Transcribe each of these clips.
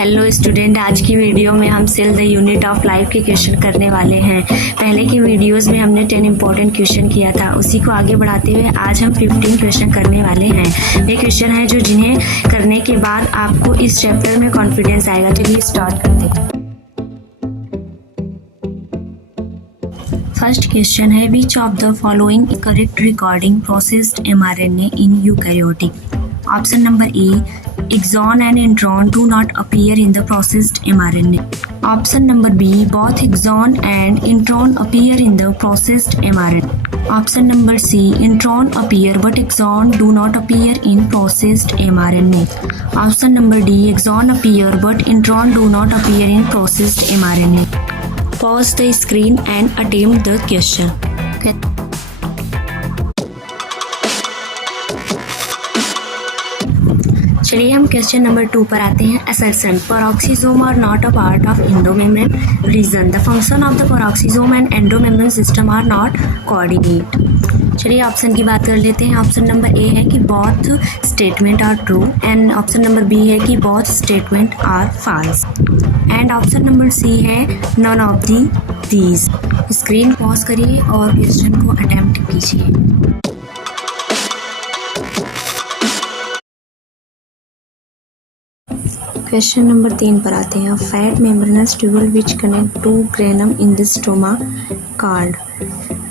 Hello student, आज की video में हम cell the unit of life के क्वेश्चन करने वाले हैं। पहले की वीडियोस में हमने 10 इंपॉर्टेंट क्वेश्चन किया था, उसी को आगे बढ़ाते हुए आज हम 15 क्वेश्चन करने वाले हैं। ये क्वेश्चन है जो जिन्हें करने के बाद आपको इस चैप्टर में कॉन्फिडेंस आएगा। चलिए स्टार्ट करते हैं। फर्स्ट क्वेश्चन है, विच of the following correct recording processed mRNA in eukaryotic? Option number A, exon and intron do not appear in the processed mRNA. Option number B, both exon and intron appear in the processed mRNA. Option number C, intron appear but exon do not appear in processed mRNA. Option number D, exon appear but intron do not appear in processed mRNA. Pause the screen and attempt the question. Okay. चलिए हम question number 2 पर आते हैं। Assertion, peroxisome are not a part of endomembrane. Reason, the function of the peroxisome and endomembrane system are not coordinate. चलिए option की बात कर लेते हैं। ऑप्शन नंबर ए है कि both statement are true and option number B है कि both statement are false and option number C है none of these. Screen pause करिए और क्वेश्चन को अटेम्प्ट कीजिए। क्वेश्चन नंबर 3 पर आते हैं। Fat membranous tubule which connect to granum in the stroma card.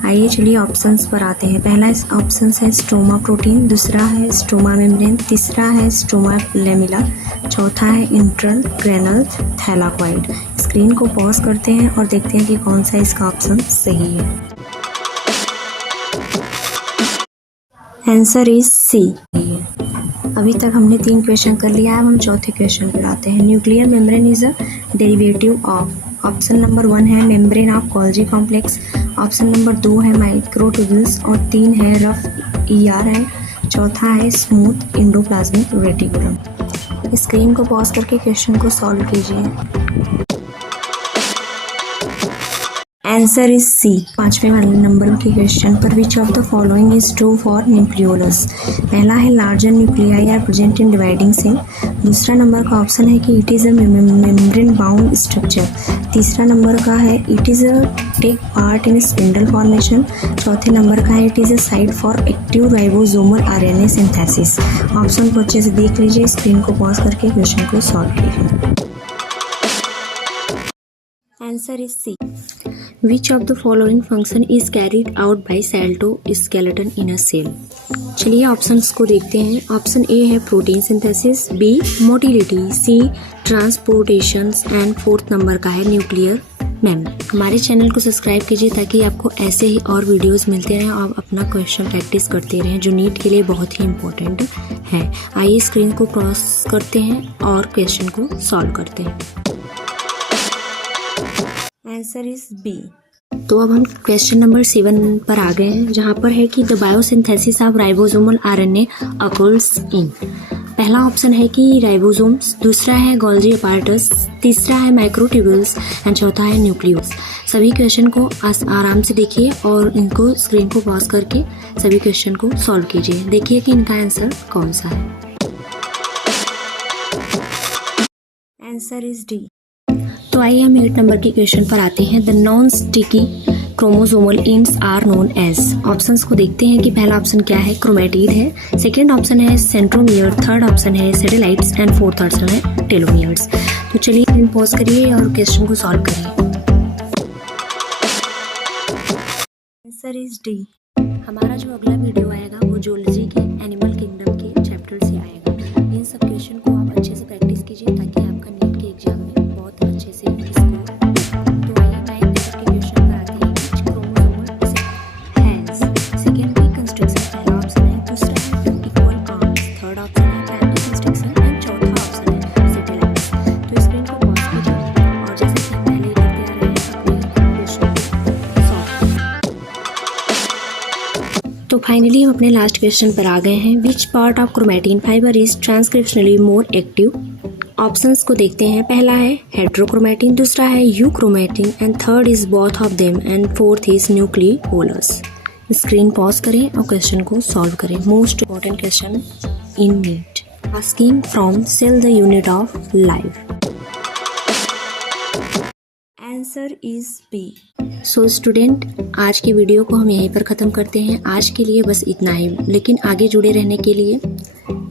आइए चलिए ऑप्शंस पर आते हैं। पहला ऑप्शन है स्टोमा प्रोटीन, दूसरा है स्टोमा मेम्ब्रेन, तीसरा है स्टोमा लेमिला, चौथा है इंट्राग्रेनल थैलाकॉइड। स्क्रीन को पॉज करते हैं और देखते हैं कि कौन सा इसका ऑप्शन सही है। Answer is C. अभी तक हमने 3 क्वेश्चन कर लिया है। अब हम चौथे क्वेश्चन पर आते हैं। Nuclear membrane is a derivative of. Option number 1 है membrane of Golgi complex, option number 2 है माइक्रोट्यूब्यूल्स और 3 है रफ ER है, चौथा है स्मूथ एंडोप्लाज्मिक रेटिकुलम। स्क्रीन को पॉज करके क्वेश्चन को सॉल्व कीजिए। Answer is C. 5वें वाले नंबर के क्वेश्चन पर which of the following is true for nucleolus. पहला है larger nuclei are present in dividing cell, दूसरा नंबर का ऑप्शन है कि it is a membrane bound structure, तीसरा नंबर का है it is a take part in spindle formation, चौथे नंबर का है it is a site for active ribosomal RNA synthesis. Option को अच्छे से देख लीजिए। स्क्रीन को पॉज करके क्वेश्चन को सॉल्व कीजिए। Answer is C. Which of the following function is carried out by cytoskeleton in a cell? चलिए ऑप्शंस को देखते हैं। ऑप्शन ए है protein synthesis, B motility, C transportation and fourth number का है न्यूक्लियर मेम्ब्रेन। हमारे channel को subscribe कीजिए ताकि आपको ऐसे ही और वीडियोस मिलते रहें और अपना क्वेश्चन प्रैक्टिस करते रहें जो नीट के लिए बहुत ही इम्पोर्टेंट है। आइए स्क्रीन को क्रॉस करते हैं और क्वेश्चन को सॉल्व करते हैं। Answer is B. तो अब हम क्वेश्चन नंबर 7 पर आ गए हैं, जहाँ पर है कि the biosynthesis of ribosomal RNA occurs in. पहला ऑप्शन है कि राइबोसोम्स, दूसरा है गोल्जी अपार्टस, तीसरा है माइक्रोट्यूब्यूल्स एंड चौथा है न्यूक्लियस। सभी क्वेश्चन को आराम से देखिए और इनको स्क्रीन को पॉज करके सभी क्वेश्चन को सॉल्व कीजिए। देखिए कि इनका आंसर कौन सा है। Answer is D. तो आइए हम 8 नंबर के क्वेश्चन पर आते हैं। The non sticky chromosomal ends are known as. Options को देखते हैं कि पहला ऑप्शन क्या है, क्रोमेटिड है, सेकंड ऑप्शन है सेंट्रोमियर, थर्ड ऑप्शन है सैटेलाइट्स एंड फोर्थ ऑप्शन है टेलोमियर्स। तो चलिए पॉज करिए और क्वेश्चन को सॉल्व करिए। Answer is D. हमारा जो अगला वीडियो आएगा वो जूलॉजी के एनिमल किंगडम के चैप्टर से आएगा। इन सब क्वेश्चन को आप अच्छे से प्रैक्टिस कीजिए ताकि आपका नीट के एग्जाम में बहुत अच्छे से स्कोर। तो आइए 9 नंबर के क्वेश्चन पर आते हैं। विच क्रोमोसोमल हैज सेकेंडरी कंस्ट्रक्शन। पहला ऑप्शन है, दूसरा है इक्वल आर्म्स, थर्ड ऑप्शन है प्राइमरी कंस्ट्रक्शन एंड चौथा ऑप्शन है सैटेलाइट्स। तो स्क्रीन को पॉज कीजिए और जैसे कि हम पहले करते आ रहे हैं अपने क्वेश्चन को सॉल्व। तो फाइनली हम अपने लास्ट क्वेश्चन पर आ गए हैं। Which part of chromatin fibre is transcriptionally more active. Options को देखते हैं। पहला है हेट्रोक्रोमैटिन, दूसरा है euchromatin and third is both of them and fourth is nucleolus. Screen pause करें और क्वेश्चन को सॉल्व करें। Most important question in NEET asking from cell the unit of life. Answer is B. So student, आज की video को हम यहीं पर ख़त्म करते हैं। आज के लिए बस इतना ही, लेकिन आगे जुड़े रहने के लिए,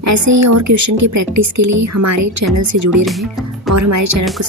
ऐसे ही और क्वेश्चन की प्रैक्टिस के लिए हमारे चैनल से जुड़े रहें और हमारे चैनल को